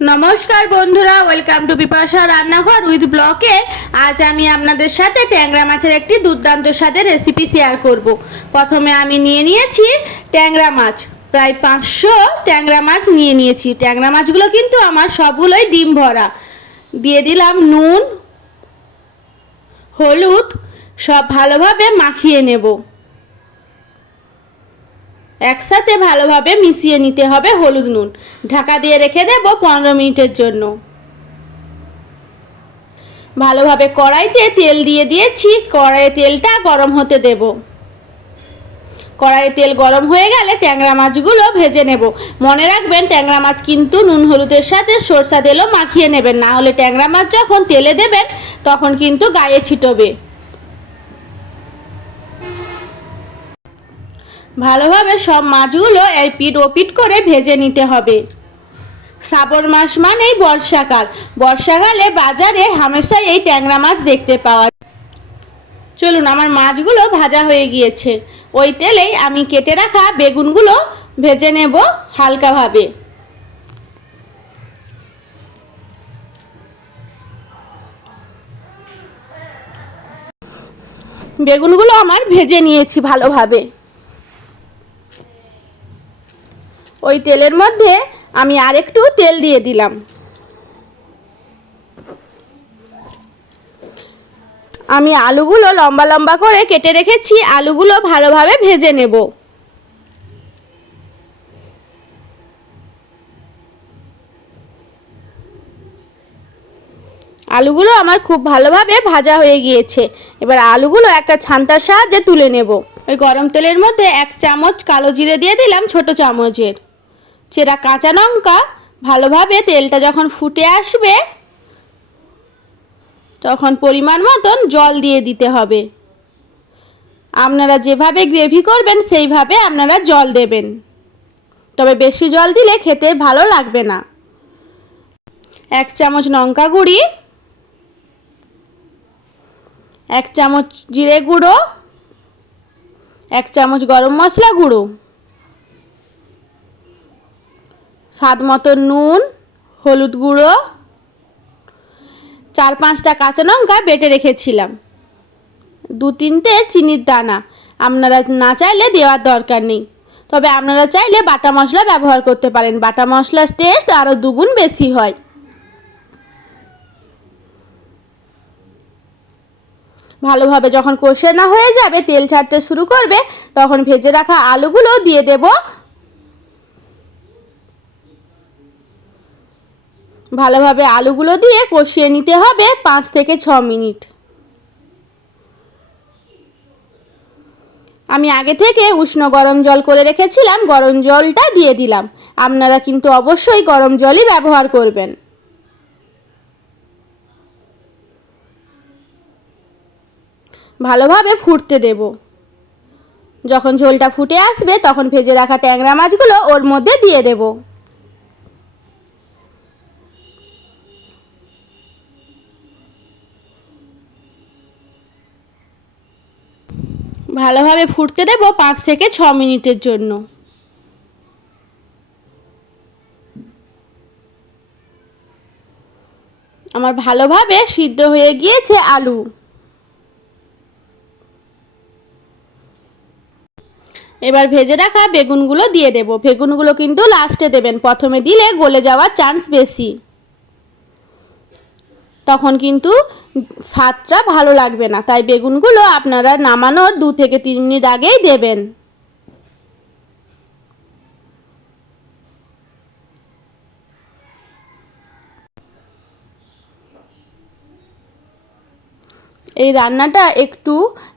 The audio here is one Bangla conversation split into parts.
নমস্কার বন্ধুরা ওয়েলকাম টু বিপাশা রান্নাঘর উইথ ব্লকে আজ আমি আপনাদের সাথে ট্যাংরা মাছের একটি দুর্দান্ত স্বাদের রেসিপি শেয়ার করব। প্রথমে আমি নিয়ে নিয়েছি ট্যাংরা মাছ। প্রায় পাঁচশো ট্যাংরা মাছ নিয়ে নিয়েছি। ট্যাংরা মাছগুলো কিন্তু আমার সবগুলোই ডিম ভরা। দিয়ে দিলাম নুন, হলুদ, সব ভালোভাবে মাখিয়ে নেব। একসাথে ভালোভাবে মিশিয়ে নিতে হবে হলুদ নুন। ঢাকা দিয়ে রেখে দেব পনেরো মিনিটের জন্য। ভালোভাবে কড়াইতে তেল দিয়ে দিয়েছি। কড়াইয়ে তেলটা গরম হতে দেব। কড়াইয়ে তেল গরম হয়ে গেলে ট্যাংরা মাছগুলো ভেজে নেব। মনে রাখবেন, ট্যাংরা মাছ কিন্তু নুন হলুদের সাথে সরষা তেলও মাখিয়ে নেবেন। না হলে ট্যাংরা মাছ যখন তেলে দেবেন, তখন কিন্তু গায়ে ছিটবে। ভালোভাবে সব মাছগুলো এই পিট ও পিট করে ভেজে নিতে হবে। শ্রাবণ মাস মানেই বর্ষাকাল। বর্ষাকালে বাজারে হামেশাই এই ট্যাংরা মাছ দেখতে পাওয়া চলুন, আমার মাছগুলো ভাজা হয়ে গিয়েছে। ওই তেলেই আমি কেটে রাখা বেগুনগুলো ভেজে নেব হালকাভাবে। বেগুনগুলো আমার ভেজে নিয়েছি ভালোভাবে। ওই তেলের মধ্যে আমি আরেকটু তেল দিয়ে দিলাম। আমি আলুগুলো লম্বা লম্বা করে কেটে রেখেছি, আলুগুলো ভালোভাবে ভেজে নেব। আলুগুলো আমার খুব ভালোভাবে ভাজা হয়ে গিয়েছে। এবার আলুগুলো একটা ছান্তার সাহায্যে তুলে নেব। ওই গরম তেলের মধ্যে এক চামচ কালো জিরে দিয়ে দিলাম ছোট চামচের। চেরা কাঁচা লঙ্কা, ভালোভাবে তেলটা যখন ফুটে আসবে, তখন পরিমাণ মতন জল দিয়ে দিতে হবে। আপনারা যেভাবে গ্রেভি করবেন, সেইভাবে আপনারা জল দেবেন। তবে বেশি জল দিলে খেতে ভালো লাগবে না। এক চামচ লঙ্কা গুঁড়ি, এক চামচ জিরে গুঁড়ো, এক চামচ গরম মশলা গুঁড়ো। স্বাদ মতো নুন, হলুদ গুঁড়ো, চার পাঁচটা কাঁচা লঙ্কা বেটে রেখেছিলাম। দু তিনটে চিনির দানা। আপনারা না চাইলে দেওয়ার দরকার নেই। তবে আপনারা চাইলে বাটা মশলা ব্যবহার করতে পারেন। বাটা মশলার টেস্ট আরও দুগুণ বেশি হয়। ভালোভাবে যখন কষে না হয়ে যাবে, তেল ছাড়তে শুরু করবে, তখন ভেজে রাখা আলুগুলো দিয়ে দেব। ভালোভাবে আলুগুলো দিয়ে কষিয়ে নিতে হবে পাঁচ থেকে ছ মিনিট। আমি আগে থেকে উষ্ণ গরম জল করে রেখেছিলাম, গরম জলটা দিয়ে দিলাম। আপনারা কিন্তু অবশ্যই গরম জলই ব্যবহার করবেন। ভালোভাবে ফুটতে দেব। যখন ঝোলটা ফুটে আসবে, তখন ভেজে রাখা ট্যাংরা মাছগুলো ওর মধ্যে দিয়ে দেব। ভালোভাবে ফুটতে দেব পাঁচ থেকে ছ মিনিটের জন্য। আমার ভালোভাবে সিদ্ধ হয়ে গিয়েছে আলু। এবার ভেজে রাখা বেগুনগুলো দিয়ে দেব। বেগুনগুলো কিন্তু লাস্টে দেবেন। প্রথমে দিলে গলে যাওয়ার চান্স বেশি। তখন কিন্তু স্বাদটা ভালো লাগবে না। তাই বেগুনগুলো আপনারা নামানোর দু থেকে তিন মিনিট আগেই দেবেন। এই রান্নাটা একটু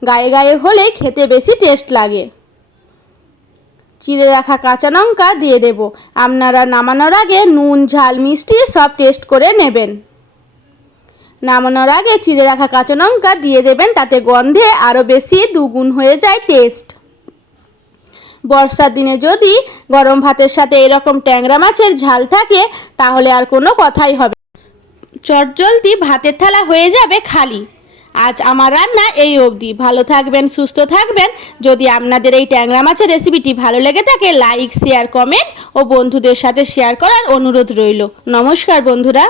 গায়ে গায়ে হলে খেতে বেশি টেস্ট লাগে। চিড়ে রাখা কাঁচা লঙ্কা দিয়ে দেব। আপনারা নামানোর আগে নুন, ঝাল, মিষ্টি সব টেস্ট করে নেবেন। নামানোর আগে চিড়ে রাখা কাঁচা লঙ্কা দিয়ে দেবেন, তাতে গন্ধে আরও বেশি দুগুণ হয়ে যায় টেস্ট বর্ষার দিনে যদি গরম ভাতের সাথে এরকম ট্যাংরা মাছের ঝাল থাকে, তাহলে আর কোনো কথাই হবে চটজলদি ভাতের থালা হয়ে যাবে খালি। আজ আমার রান্না এই অবধি। ভালো থাকবেন, সুস্থ থাকবেন। যদি আপনাদের এই ট্যাংরা মাছের রেসিপিটি ভালো লেগে থাকে, লাইক শেয়ার কমেন্ট ও বন্ধুদের সাথে শেয়ার করার অনুরোধ রইল। নমস্কার বন্ধুরা।